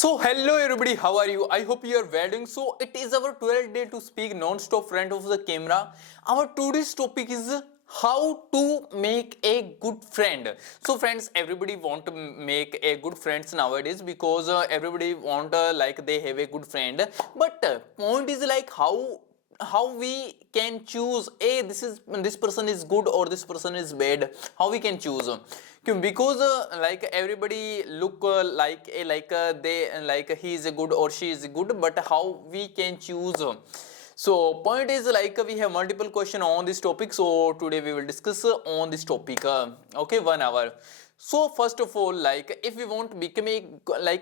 So hello everybody, how are you? I hope you are well doing. So it is our 12th day to speak non-stop front of the camera. Our today's topic is how to make a good friend. So friends, everybody want to make a good friends nowadays because everybody want like they have a good friend. But point is like how we can choose this person is good or this person is bad. How we can choose? Because like everybody look they like he is good or she is good, but how we can choose? So point is like we have multiple question on this topic, so today we will discuss on this topic. Okay, 1 hour. So first of all, like if we want to become a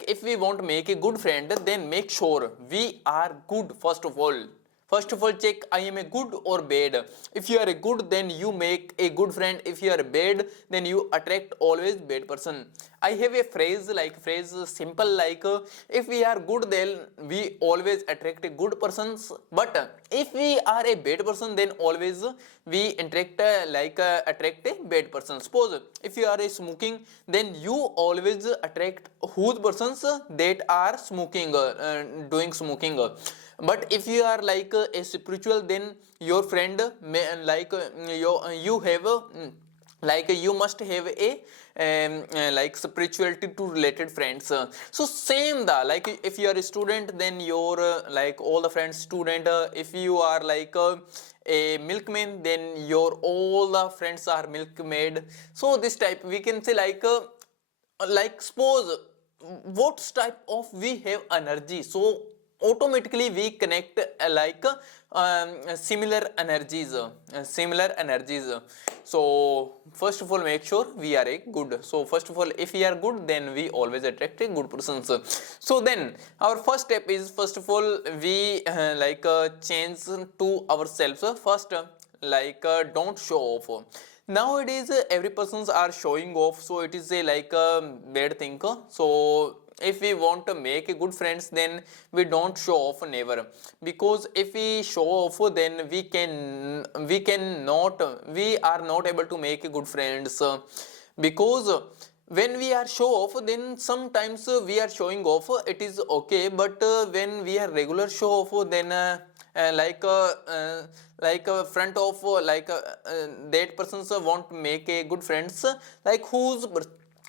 if we want to make a good friend, then make sure we are good first of all. First of all, check I am a good or bad. If you are a good, then you make a good friend. If you are bad, then you attract always bad person. I have a phrase simple like if we are good, then we always attract a good persons. But if we are a bad person, then always we attract attract a bad person. Suppose if you are a smoking, then you always attract whose persons that are smoking, doing smoking. But if you are like a spiritual, then your friend may you have like you must have a like spirituality to related friends. So same the like if you are a student, then your like all the friends student. If you are like a milkman, then your all the friends are milkmaid. So this type we can say like suppose what type of we have energy, so automatically we connect similar energies. So first of all, make sure we are a good. So first of all, if we are good, then we always attract a good persons. So then our first step is, first of all, we change to ourselves. First, don't show off. Nowadays every persons are showing off, so it is a like a bad thing. So if we want to make a good friends, then we don't show off never, because if we show off, then we are not able to make a good friends. Because when we are show off, then sometimes we are showing off, it is okay, but when we are regular show off, then front of that persons want to make a good friends,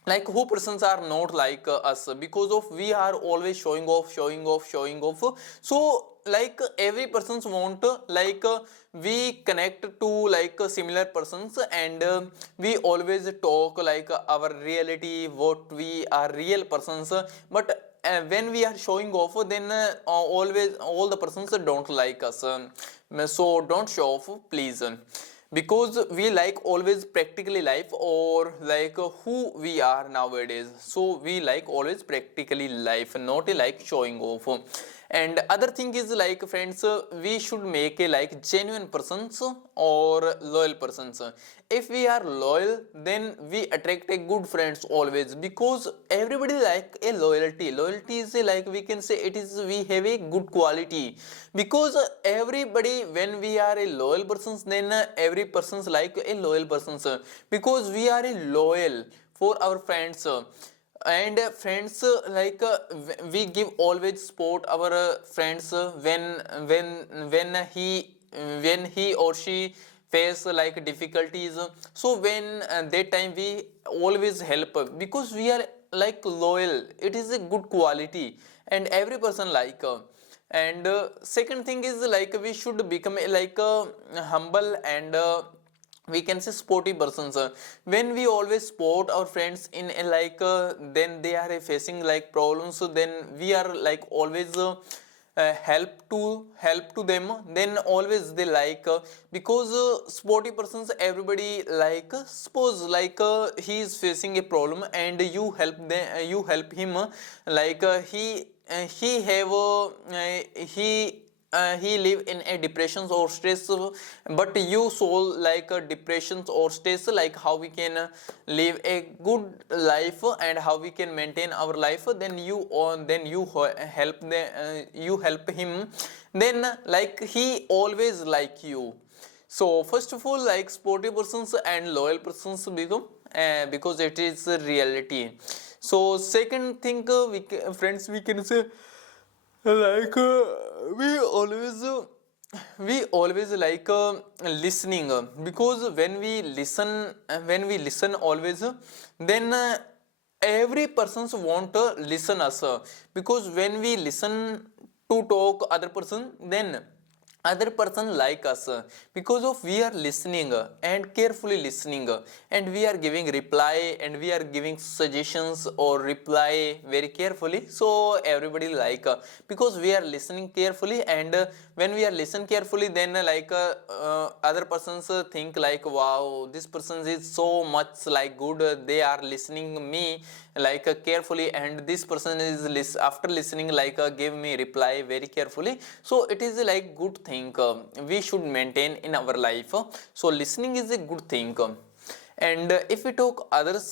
like who persons are not like us, because of we are always showing off. So like every persons want we connect to similar persons, and we always talk like our reality, what we are real persons. But when we are showing off, then always all the persons don't like us. So don't show off, please, because we like always practically life, or like who we are nowadays. So we like always practically life, not like showing off. And other thing is like friends, we should make a like genuine persons or loyal persons. If we are loyal, then we attract a good friends always, because everybody like a loyalty is a, like we can say it is we have a good quality. Because everybody, when we are a loyal persons, then every persons like a loyal persons, because we are a loyal for our friends. And friends we give always support our friends when he or she face like difficulties. So when that time we always help, because we are like loyal, it is a good quality, and every person like and second thing is like we should become humble and we can say sporty persons. When we always support our friends in a then they are facing like problems, so then we are like always help to them, then always they like because sporty persons everybody like suppose he is facing a problem, and you help him he have he live in a depression or stress, but you solve like depressions or stress, like how we can live a good life and how we can maintain our life. Then you help him, then like he always like you. So first of all, like sporty persons and loyal persons become because it is a reality. So second thing, friends, we can say like we always we always like listening, because when we listen always, then every persons want to listen us, because when we listen to talk other person, then other person like us, because of we are listening and carefully listening, and we are giving reply and we are giving suggestions or reply very carefully, so everybody like, because we are listening carefully, and when we are listen carefully, then other persons think like, wow, this person is so much like good, they are listening me carefully, and this person is after listening give me reply very carefully. So it is like good thing we should maintain in our life. So listening is a good thing. And if we talk others,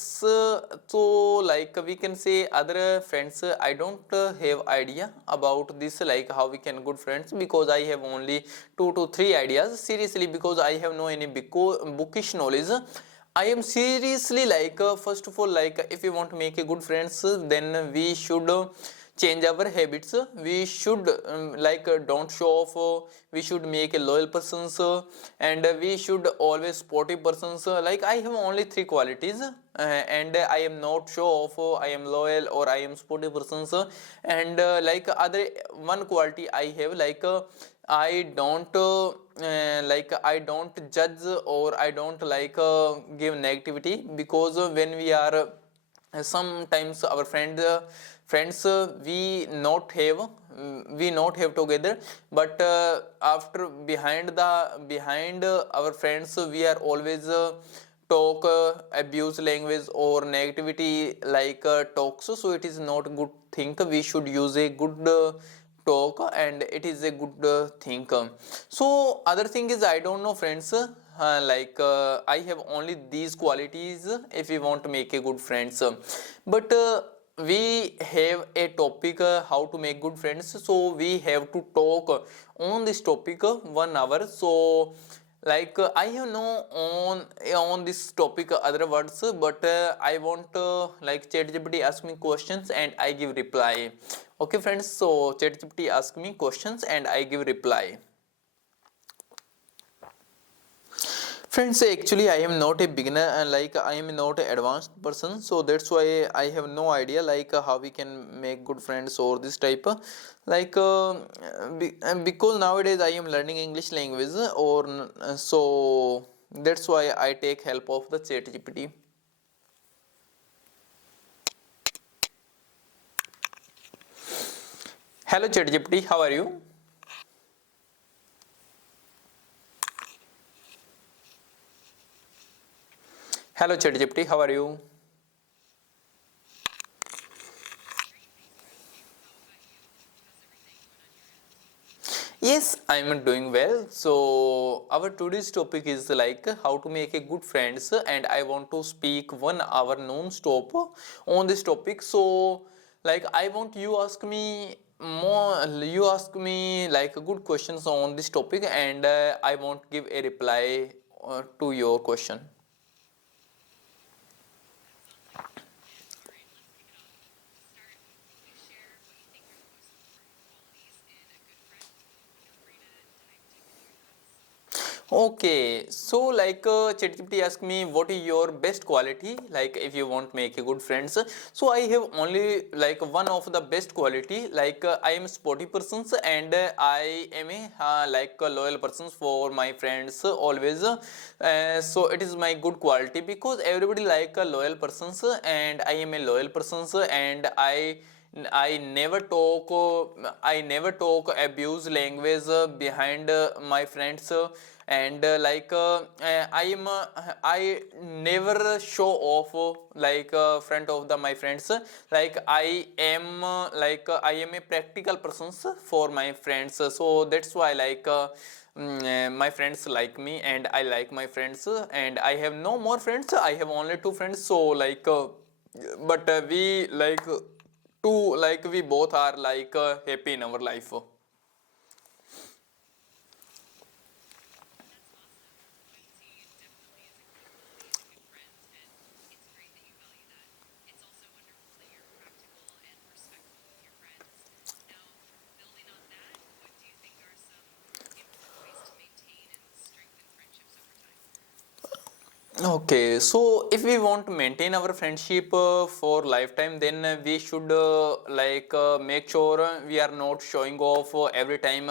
so we can say other friends, I don't have idea about this, like how we can good friends, because I have only 2 to 3 ideas seriously, because I have no any bookish knowledge. I am seriously first of all, if you want to make a good friends, then we should change our habits. We should don't show off. We should make a loyal persons, and we should always sportive persons. Like I have only 3 qualities, and I am not show off. I am loyal or I am sportive persons, and other one quality I have I don't I don't judge, or I don't give negativity, because when we are sometimes our friends we not have together, but after behind our friends we are always talk abuse language or negativity talks, so it is not good thing. We should use a good talk, and it is a good thing. So other thing is, I don't know friends, I have only these qualities if we want to make a good friends. But we have a topic, how to make good friends, so we have to talk on this topic 1 hour. So I have no on this topic other words, but I want ChatGPT ask me questions and I give reply. Okay friends, so ChatGPT ask me questions and I give reply. Friends, actually I am not a beginner, and I am not an advanced person, so that's why I have no idea how we can make good friends or this type. Because nowadays I am learning English language, so that's why I take help of the ChatGPT. Hello ChatGPT, how are you? Hello ChatGPT, how are you? Yes, I'm doing well. So our today's topic is how to make a good friends, and I want to speak 1 hour non-stop on this topic. So I want you ask me more. You ask me good questions on this topic, and I won't give a reply to your question. Okay, so ChatGPT asked me what is your best quality, if you want make a good friends. So I have only one of the best quality, I am sporty persons, and I am a loyal persons for my friends always. So it is my good quality, because everybody like a loyal persons, and I am a loyal persons, and I never talk abuse language behind my friends, and I never show off front of my friends. I am I am a practical person for my friends, so that's why my friends like me, and I like my friends, and I have no more friends. I have only 2 friends, so but we two we both are happy in our life. Okay, so if we want to maintain our friendship for lifetime, then we should make sure we are not showing off every time,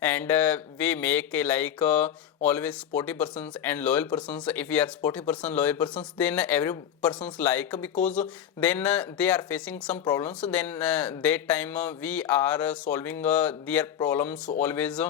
and we make a always sporty persons and loyal persons. If we are sporty person, loyal persons, then every person's like, because then they are facing some problems. Then that time we are solving their problems always,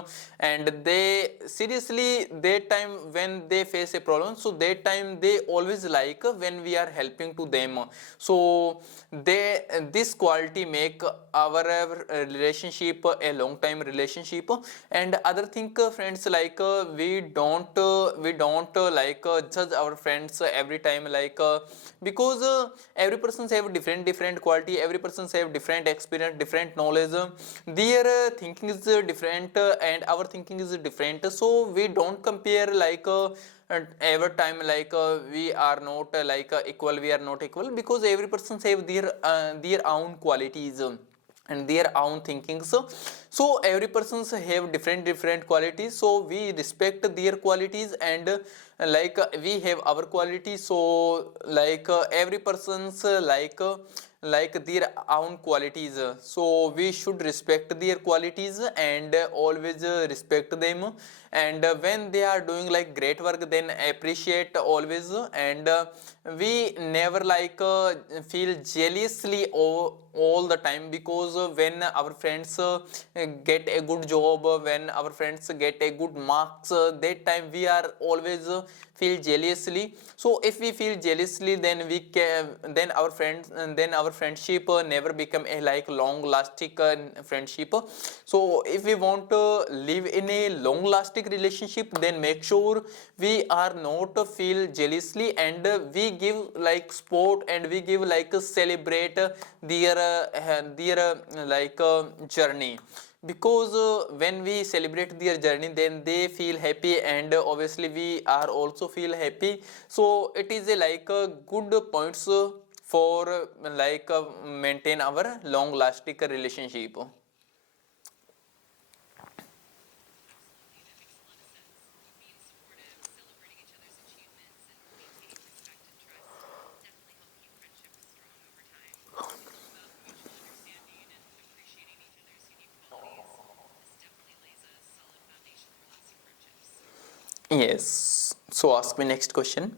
and they seriously that time when they face a problem, so that time they always like when we are helping to them. So they this quality make our relationship a long time relationship. And other thing, friends, we don't judge our friends every time, because every person have different quality, every person have different experience, different knowledge, their thinking is different, and our thinking is different. So we don't compare every time we are not equal, we are not equal, because every person have their own qualities, and their own thinking. So every persons have different qualities, so we respect their qualities, and we have our qualities. So every person's their own qualities, so we should respect their qualities, and always respect them. And when they are doing great work, then appreciate always. And we never feel jealously all the time, because when our friends get a good job, when our friends get a good marks, that time we are always feel jealously. So if we feel jealously, then we can, then our friends, and then our friendship never become a long lasting friendship. So if we want to live in a long lasting relationship, then make sure we are not feel jealously, and we give support, and we give celebrate their journey. Because when we celebrate their journey, then they feel happy, and obviously we are also feel happy. So it is a good points for maintain our long lasting relationship. Yes, so ask me next question.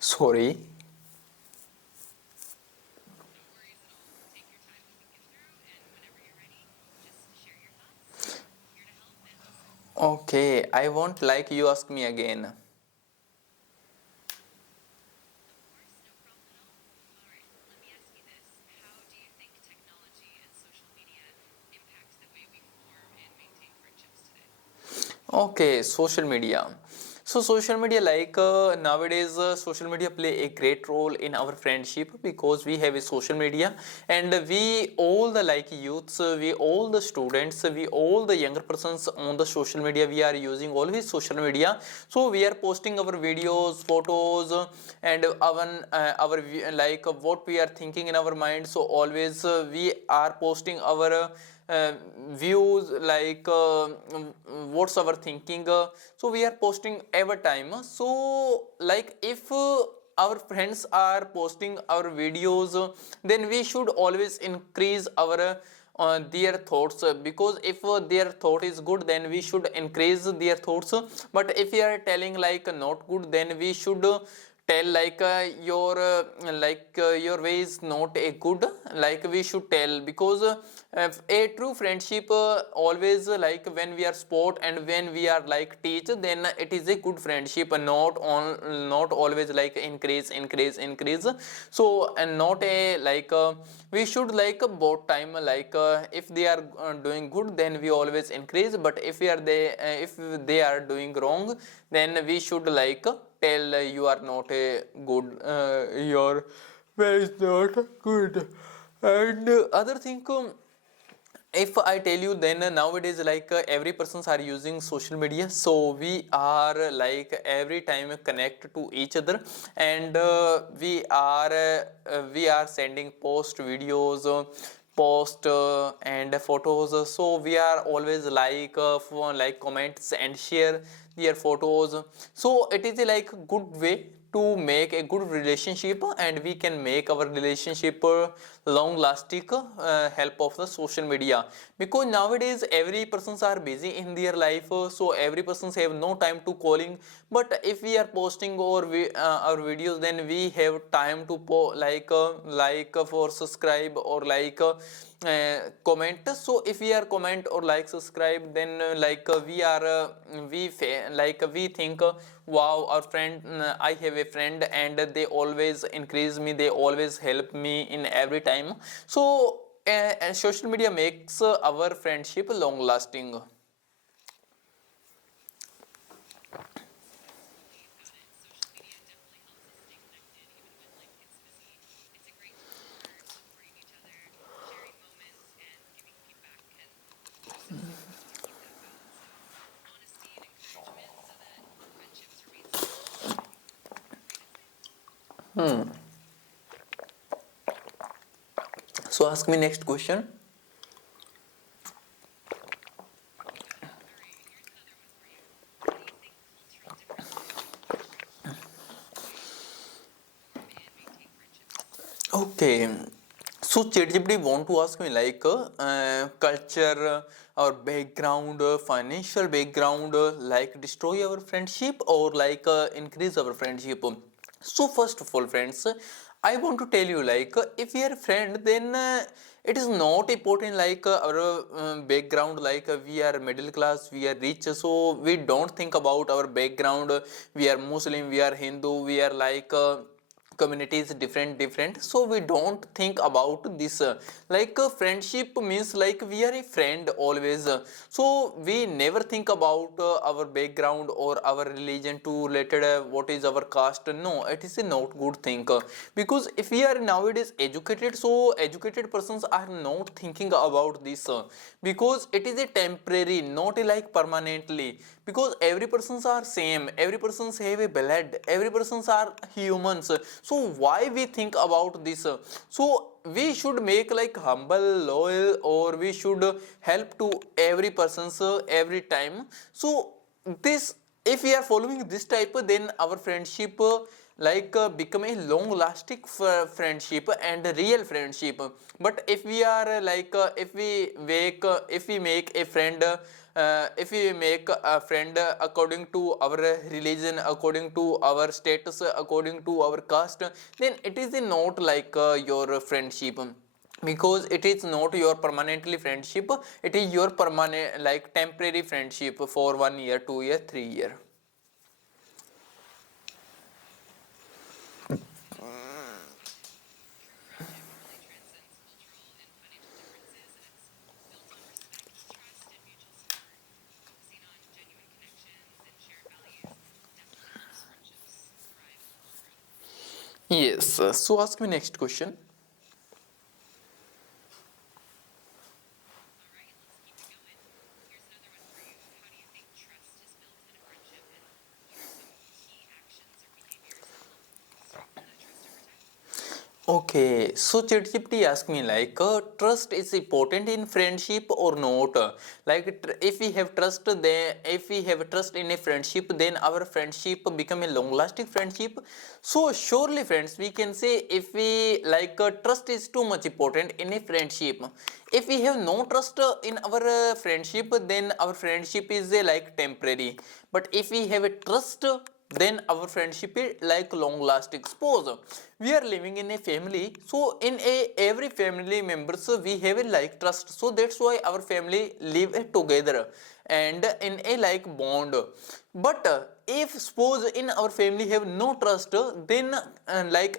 Sorry. Okay, I won't like you ask me again. Okay, social media. So social media, nowadays, social media play a great role in our friendship, because we have a social media, and we all the youths, we all the students, we all the younger persons on the social media, we are using always social media. So we are posting our videos, photos, and what we are thinking in our mind. So always we are posting our uh, views, what's our thinking, so we are posting every time. So if our friends are posting our videos, then we should always increase our their thoughts, because if their thought is good, then we should increase their thoughts. But if we are telling not good, then we should tell your way is not a good, we should tell. Because a true friendship always when we are sport, and when we are teach, then it is a good friendship, not on, not always increase. So and not a we should both time, if they are doing good, then we always increase. But if we are they if they are doing wrong, then we should tell, you are not a good, your way is not good. And other thing, If I tell you, then nowadays every persons are using social media, so we are every time connect to each other, and we are sending post videos, post and photos, so we are always for comments and share their photos. So it is like good way to make a good relationship, and we can make our relationship long lasting help of the social media, because nowadays every persons are busy in their life, so every persons have no time to calling. But if we are posting our videos, then we have time to for subscribe or comment. So if we are comment or subscribe, then we are we think, wow, our friend, I have a friend and they always increase me, they always help me in every time. So and social media makes our friendship long lasting. So ask me next question. Okay, so ChatGPT want to ask me culture, our background, financial background, destroy our friendship or increase our friendship. So first of all, friends, I want to tell you if we are a friend, then it is not important our background, we are middle class, we are rich, so we don't think about our background. We are Muslim, we are Hindu, we are communities different, so we don't think about this friendship means we are a friend always, so we never think about our background or our religion to related what is our caste. No, it is a not good thing, because if we are nowadays educated, so educated persons are not thinking about this, because it is a temporary, not a permanently, because every persons are same, every persons have a blood, every persons are humans. So why we think about this? So we should make humble, loyal, or we should help to every persons every time. So this, if we are following this type, then our friendship become a long lasting friendship and a real friendship. But if we are if we make a friend, if we make a friend according to our religion, according to our status, according to our caste, then it is not your friendship, because it is not your permanently friendship, it is your permanent temporary friendship for 1 year, 2 year, 3 year. Yes, so ask me next question. Okay, so ChatGPT asked me trust is important in friendship or not? If we have trust, then if we have trust in a friendship, then our friendship become a long lasting friendship. So surely, friends, we can say if we trust is too much important in a friendship. If we have no trust in our friendship, then our friendship is temporary. But if we have a trust, then our friendship is long lasting. Suppose we are living in a family, so in a every family members we have a trust, so that's why our family live together and in a bond. But if suppose in our family have no trust, then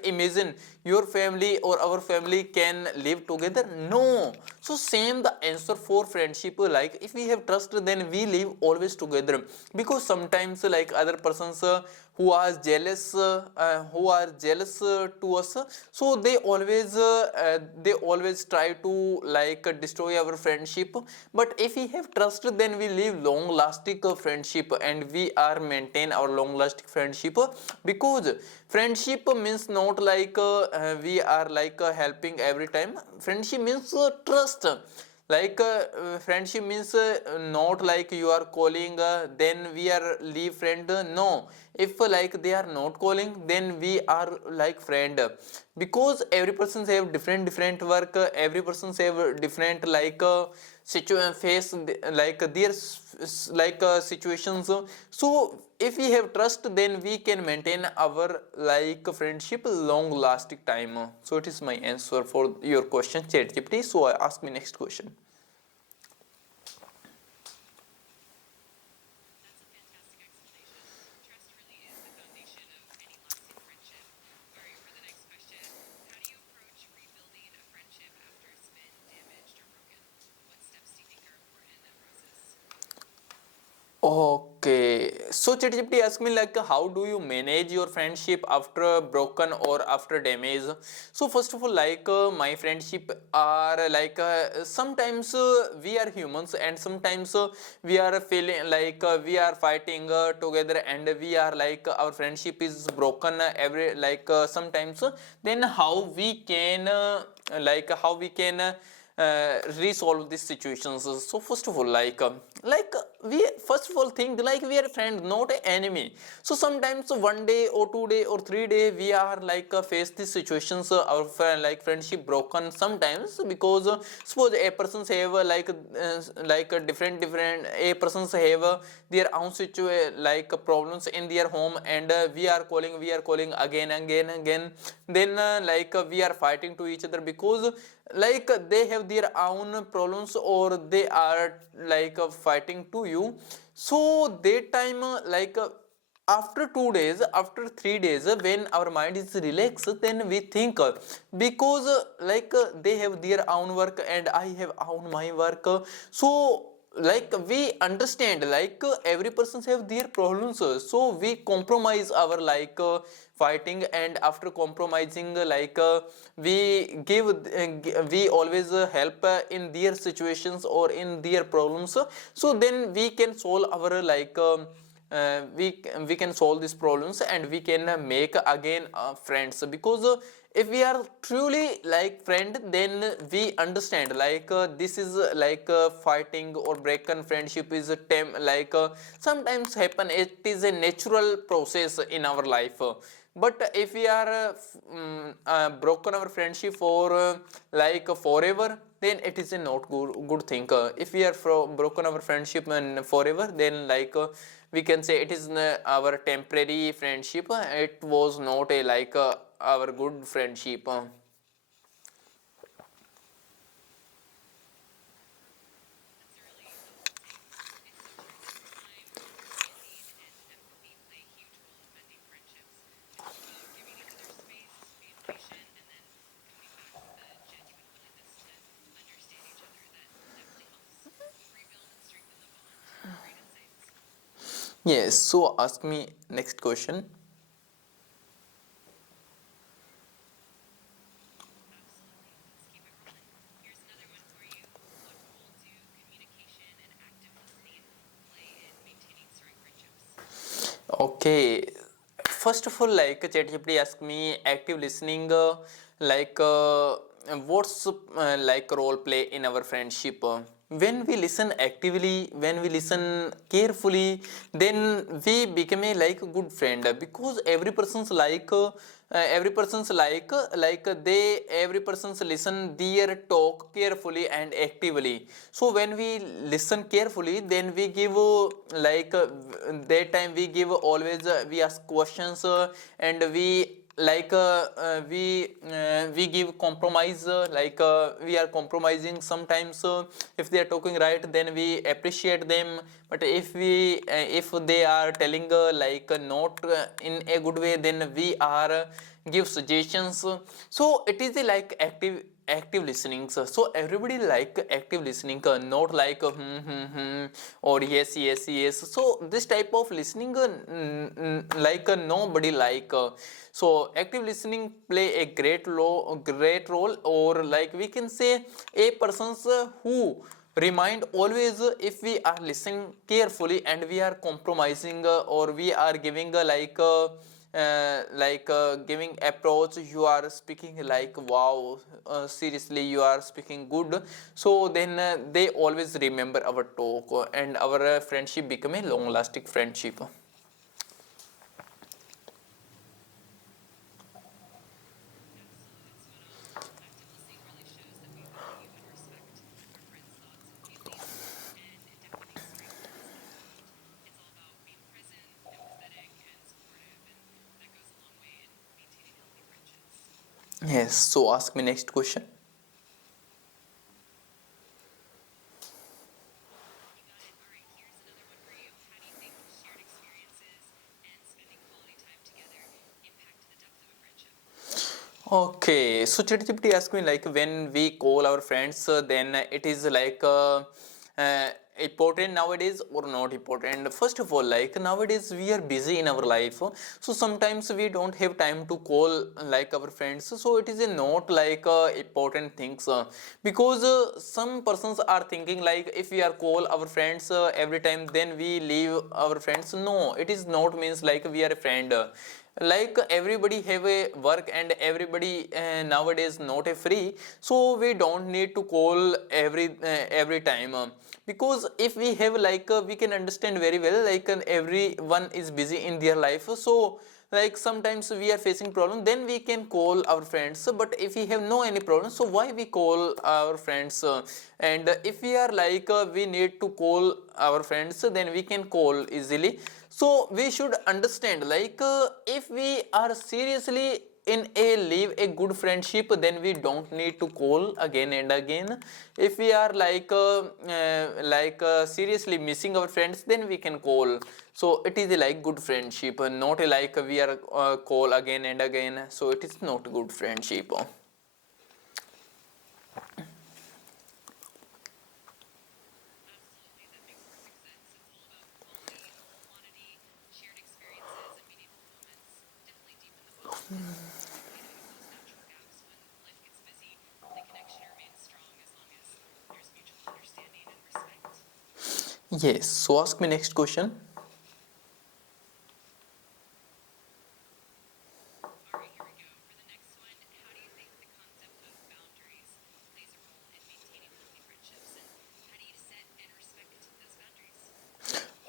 imagine your family or our family can live together? No. So same the answer for friendship, if we have trust, then we live always together, because sometimes other persons who are jealous to us, so they always try to like destroy our friendship. But if we have trust, then we live long lasting friendship, and we are maintain our long lasting friendship. Because friendship means not like we are like helping every time. Friendship means trust. Like friendship means not like you are calling, then we are leave friend. No, if like they are not calling, then we are like friend. Because every person have different work, every person have different like situation face, like their like situations. So if we have trust, then we can maintain our like friendship long lasting time. So it is my answer for your question, ChatGPT. So I ask me next question. Okay, so ChatGPT asked me like how do you manage your friendship after broken or after damage? So first of all, like my friendship are like sometimes we are humans, and sometimes we are feeling like we are fighting together, and we are like our friendship is broken every like sometimes. Then how we can like how we can resolve these situations? So first of all, like we first of all think like we are a friend, not an enemy. So sometimes 1 day or 2 day or 3 day we are like face these situations, our like friendship broken sometimes. Because suppose a person have like a different a persons have their own like problems in their home, and we are calling again. Then we are fighting to each other, because like they have their own problems, or they are like fighting to you. So that time after 2 days, after 3 days, when our mind is relaxed, then we think because they have their own work and I have own my work. So like we understand like every person have their problems, so we compromise our like fighting. And after compromising we give we always help in their situations or in their problems. So then we can solve our we can solve these problems, and we can make again friends. Because if we are truly like friend, then we understand like this is fighting or broken friendship is a sometimes happen. It is a natural process in our life. But if we are broken our friendship for forever, then it is a not good thing. If we are broken our friendship and forever, then we can say it is our temporary friendship. It was not a our good friendship. Yes, so ask me next question. Okay, first of all, like ChatGPT asked me active listening, like what's like role play in our friendship. When we listen actively, when we listen carefully, then we become a like good friend. Because every person's they every person's listen their talk carefully and actively. So when we listen carefully, then we give that time we give always we ask questions, and we give compromise, we are compromising sometimes. If they are talking right, then we appreciate them. But if they are telling not in a good way, then we are give suggestions. So it is a like active listening. So everybody like active listening, not like or yes, yes, yes. So this type of listening, like nobody like. So active listening play a great role, or like we can say a person's who remind always, if we are listening carefully and we are compromising, or we are giving giving approach, you are speaking like wow, seriously you are speaking good, so then they always remember our talk, and our friendship become a long lasting friendship. Yes, so ask me next question. Okay, so ChatGPT asked me like when we call our friends, then it is like uh, important nowadays or not important. First of all, like nowadays we are busy in our life, so sometimes we don't have time to call like our friends. So it is a not like important things, because some persons are thinking like if we are call our friends every time, then we leave our friends. No, it is not means like we are a friend. Like everybody have a work, and everybody nowadays not a free, so we don't need to call every time, because if we have like we can understand very well like everyone is busy in their life, so like sometimes we are facing problem, then we can call our friends. But if we have no any problem, so why we call our friends, and if we are like we need to call our friends, then we can call easily. So we should understand like if we are seriously in a live a good friendship, then we don't need to call again and again. If we are seriously missing our friends, then we can call. So it is like good friendship, not like we are call again and again, so it is not good friendship. Yes, so ask me next question.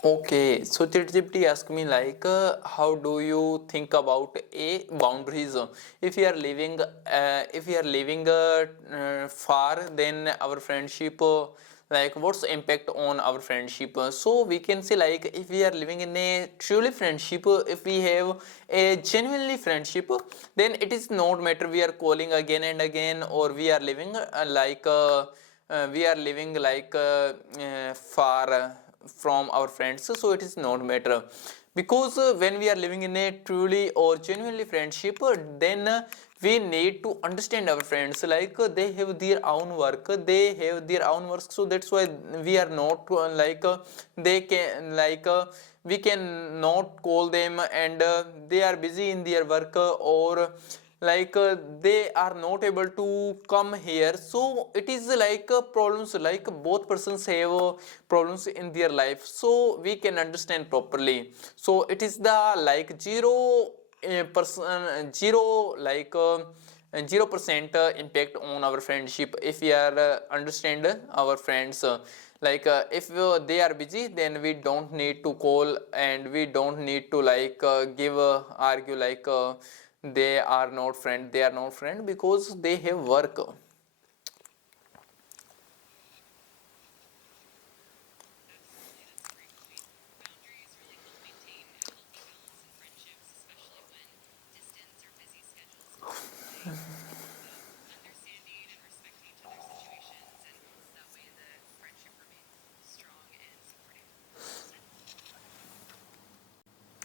Okay, so ChatGPT asked me like, how do you think about a boundaries? If you are living, far, then our friendship, like what's the impact on our friendship? So we can say like, if we are living in a truly friendship, if we have a genuinely friendship, then it is not matter we are calling again and again, or we are living far from our friends, so it is not matter, because when we are living in a truly or genuinely friendship, then we need to understand our friends, like they have their own work, they have their own work, so that's why we are not they can we can not call them, and they are busy in their work, or they are not able to come here, so it is like problems, like both persons have problems in their life, so we can understand properly. So it is the like zero 0% impact on our friendship if we are understand our friends, if they are busy, then we don't need to call, and we don't need to give argue they are not friend because they have work.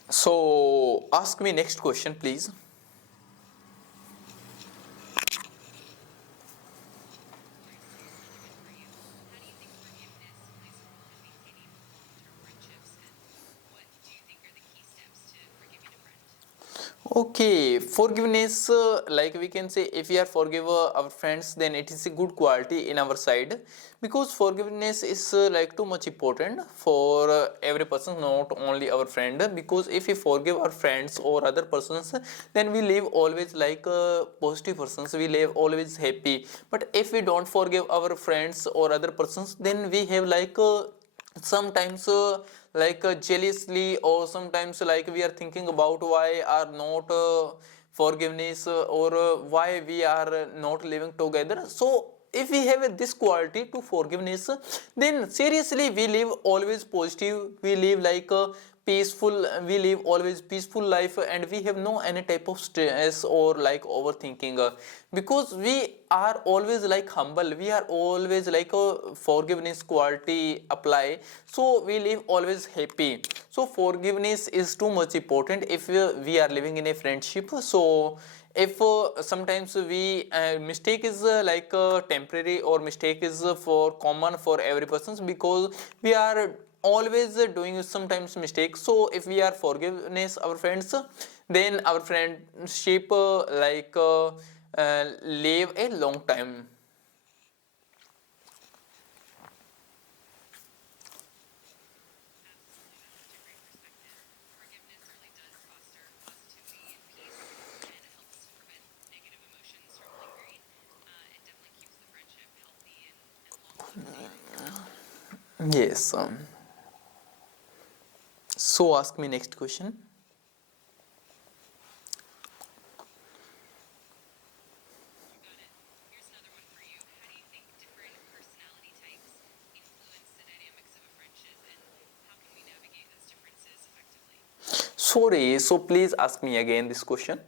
So ask me next question, please. Okay, forgiveness, like we can say, if we are forgive our friends, then it is a good quality in our side, because forgiveness is like too much important for every person, not only our friend. Because if we forgive our friends or other persons, then we live always like positive persons, we live always happy. But if we don't forgive our friends or other persons, then we have like sometimes like jealously, or sometimes like we are thinking about why are not forgiveness, or why we are not living together. So if we have this quality to forgiveness, then seriously we live always positive, we live like peaceful, we live always peaceful life, and we have no any type of stress or like overthinking, because we are always like humble, we are always like a forgiveness quality apply, so we live always happy. So forgiveness is too much important if we are living in a friendship. So if sometimes we mistake is like temporary, or mistake is for common for every persons, because we are always doing sometimes mistakes. So if we are forgiveness our friends, then our friendship live a long time. Yes. So ask me next question. Sorry, so please ask me again this question.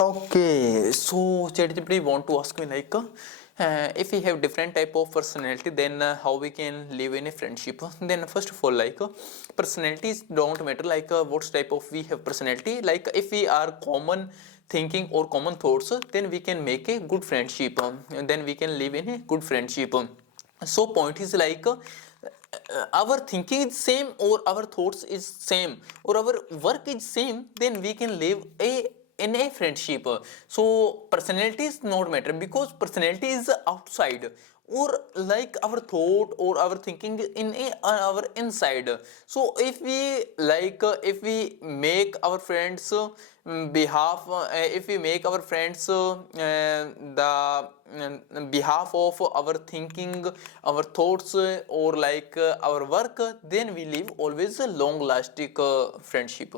Okay, so ChatGPT want to ask me like, if we have different type of personality, then how we can live in a friendship? Then first of all, like personalities don't matter. Like what type of we have personality. Like if we are common thinking or common thoughts, then we can make a good friendship. And then we can live in a good friendship. So point is like. Our thinking is same, or our thoughts is same, or our work is same, then we can live a in a friendship. So personality is not matter, because personality is outside, or like our thought or our thinking in a, our inside. So if we like if we make our friends behalf if we make our friends the behalf of our thinking, our thoughts, or like our work, then we live always a long lasting friendship.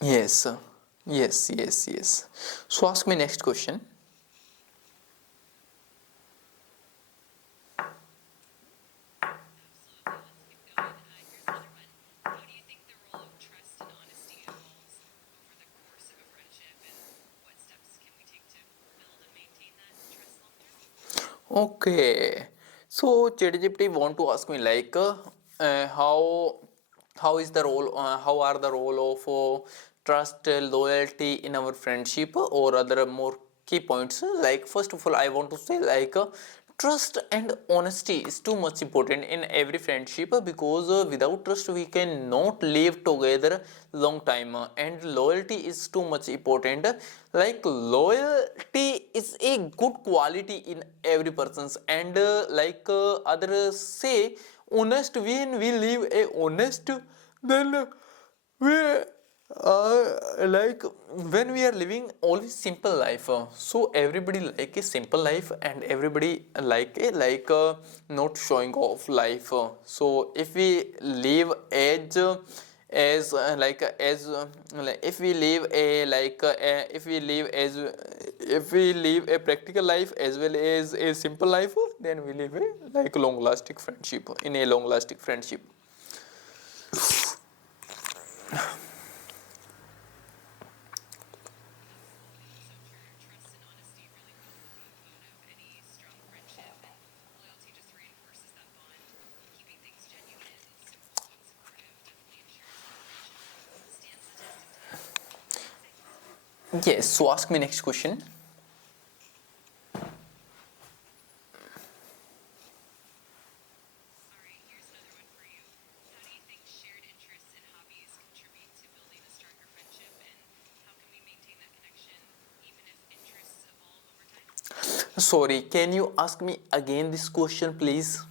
Yes, yes. So ask me next question. Okay, so ChatGPT want to ask me like, how is the role, how are the role of trust, loyalty in our friendship, or other more key points. Like first of all, I want to say like, trust and honesty is too much important in every friendship, because without trust we cannot live together long time, and loyalty is too much important. Like loyalty is a good quality in every person's, and others say honest, when we live a honest, then we like when we are living always simple life, so everybody like a simple life, and everybody like a not showing off life. So if we live as like if we live a if we live as if we live a practical life as well as a simple life, then we live a like long lasting friendship, in a long lasting friendship. Yes, so ask me next question. Sorry, can you ask me again this question, please?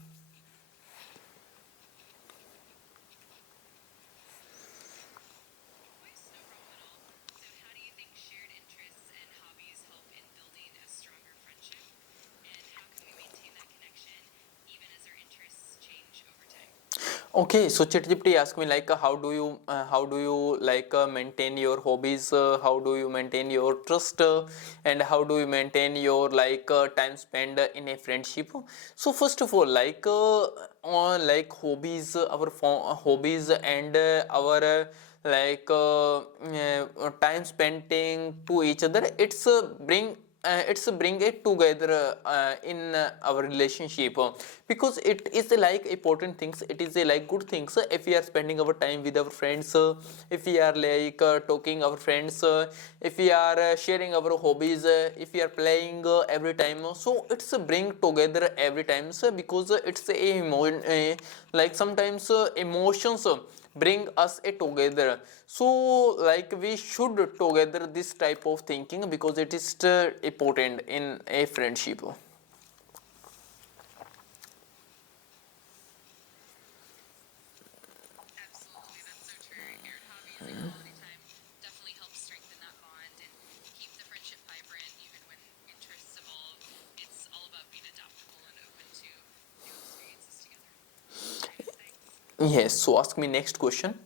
Okay, so ChatGPT asked me like how do you maintain your hobbies? How do you maintain your trust? And how do you maintain your time spent in a friendship? So first of all, on hobbies, hobbies and our time spending to each other. It's bring it together in our relationship, because it is important things, it is good things if we are spending our time with our friends, if we are talking our friends, if we are sharing our hobbies, if we are playing every time, so it's bring together every time, because it's a sometimes emotions bring us a together. So we should together this type of thinking, because it is important in a friendship. Yes, so ask me next question.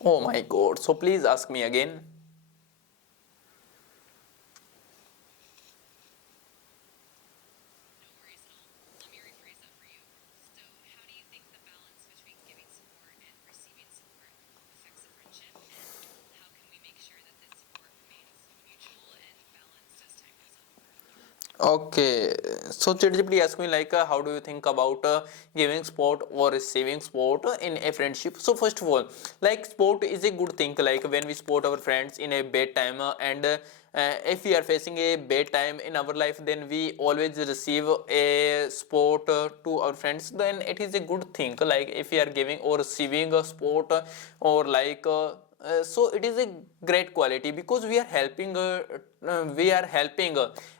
Oh my god, so please ask me again. Okay, so ChatGPT asked me how do you think about giving support or receiving support in a friendship? So first of all, support is a good thing. Like when we support our friends in a bad time, and if we are facing a bad time in our life, then we always receive a support to our friends. Then it is a good thing. Like if we are giving or receiving a support, or so it is a great quality, because we are helping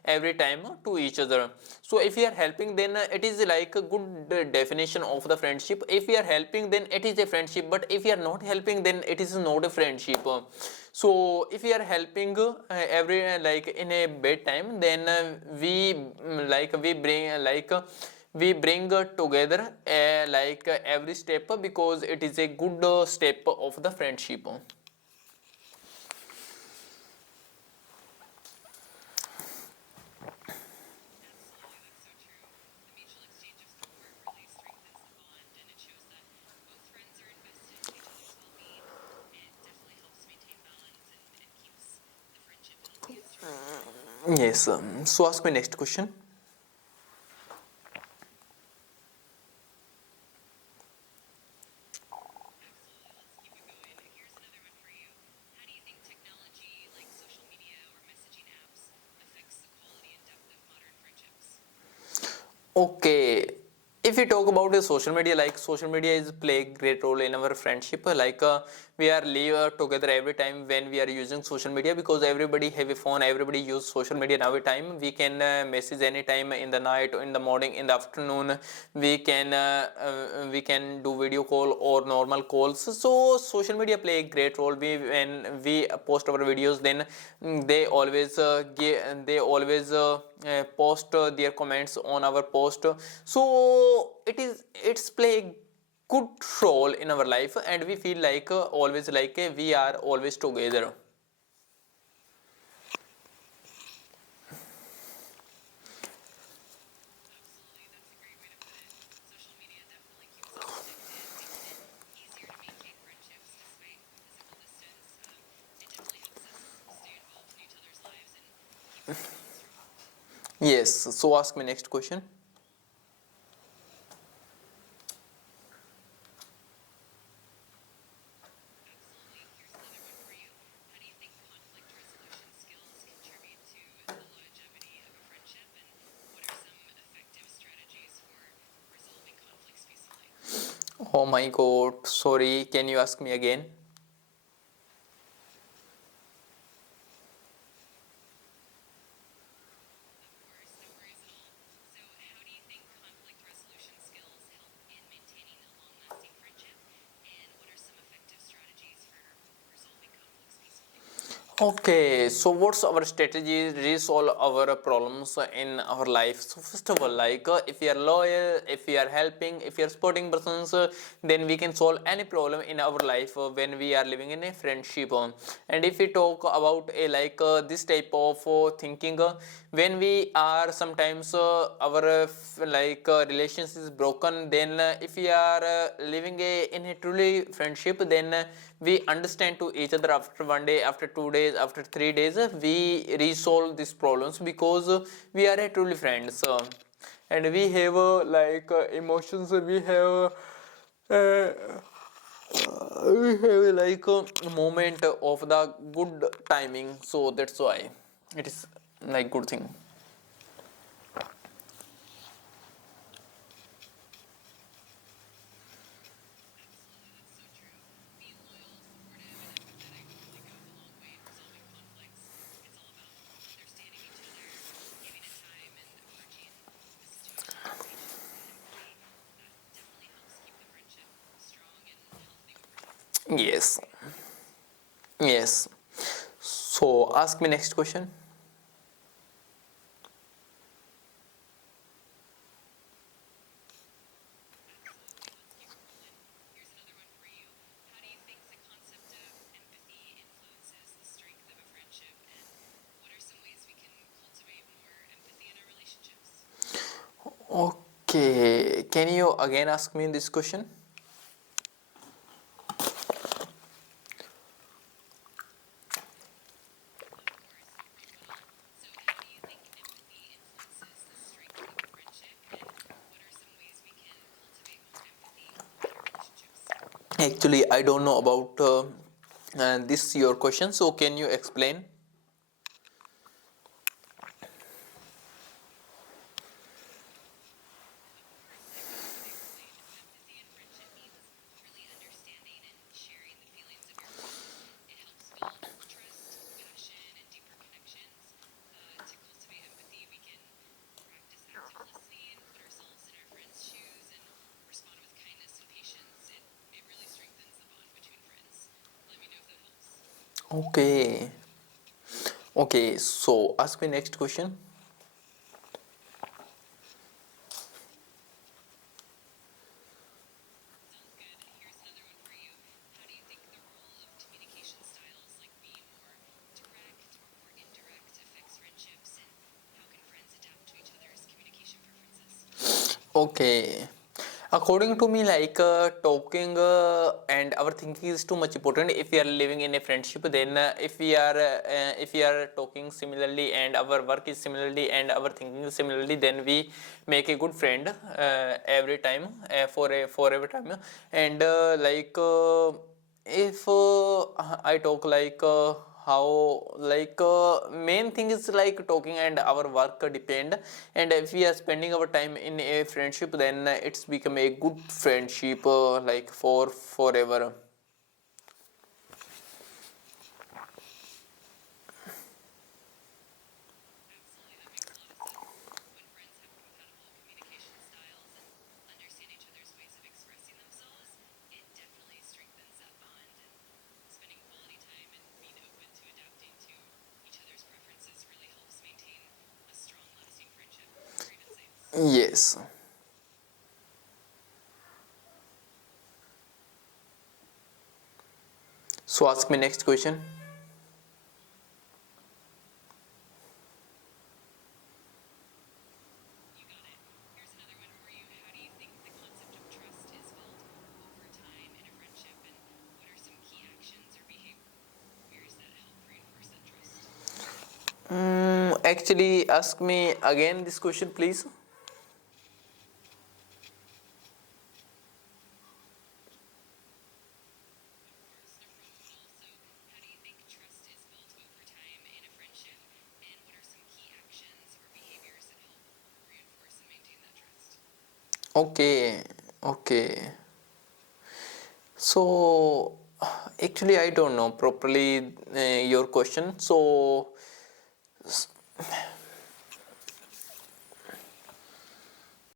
every time to each other. So if we are helping, then it is like a good definition of the friendship. If we are helping, then it is a friendship, but if we are not helping, then it is not a friendship. So if we are helping every in a bad time, then we we bring we bring together every step, because it is a good step of the friendship. Yes, so ask me next question. Okay, if we talk about the social media, social media is play a great role in our friendship. We are live together every time when we are using social media, because everybody have a phone, everybody use social media now. Time we can message anytime, in the night, in the morning, in the afternoon. We can do video call or normal calls. So social media play a great role. When we post our videos, then they always post their comments on our post. So it's play good role in our life, and we feel like always like we are always together. Yes, so ask me next question. Oh my god, sorry, can you ask me again? Okay, so what's our strategy to resolve our problems in our life? So first of all, like if we are loyal, if we are helping, if we are supporting persons, then we can solve any problem in our life when we are living in a friendship. And if we talk about a like this type of thinking, when we are sometimes our like relations is broken, then if we are living in a truly friendship, then we understand to each other after 1 day, after 2 days, after 3 days, we resolve these problems because we are a truly friends, and we have like emotions, uh, we have like a moment of the good timing, so that's why it is like good thing. Yes, yes, so ask me next question. Okay, can you again ask me this question? Actually, I don't know about this your question, so can you explain? Okay, okay, so ask me next question. Okay, according to me, like talking and our thinking is too much important. If we are living in a friendship, then if we are talking similarly and our work is similarly and our thinking is similarly, then we make a good friend every time, for every time. And if I talk like how like main thing is like talking and our work depend, and if we are spending our time in a friendship, then it's become a good friendship like for forever. Yes, So ask me next question. Actually, ask me again this question, please. Okay, okay. So, actually, I don't know properly your question. So,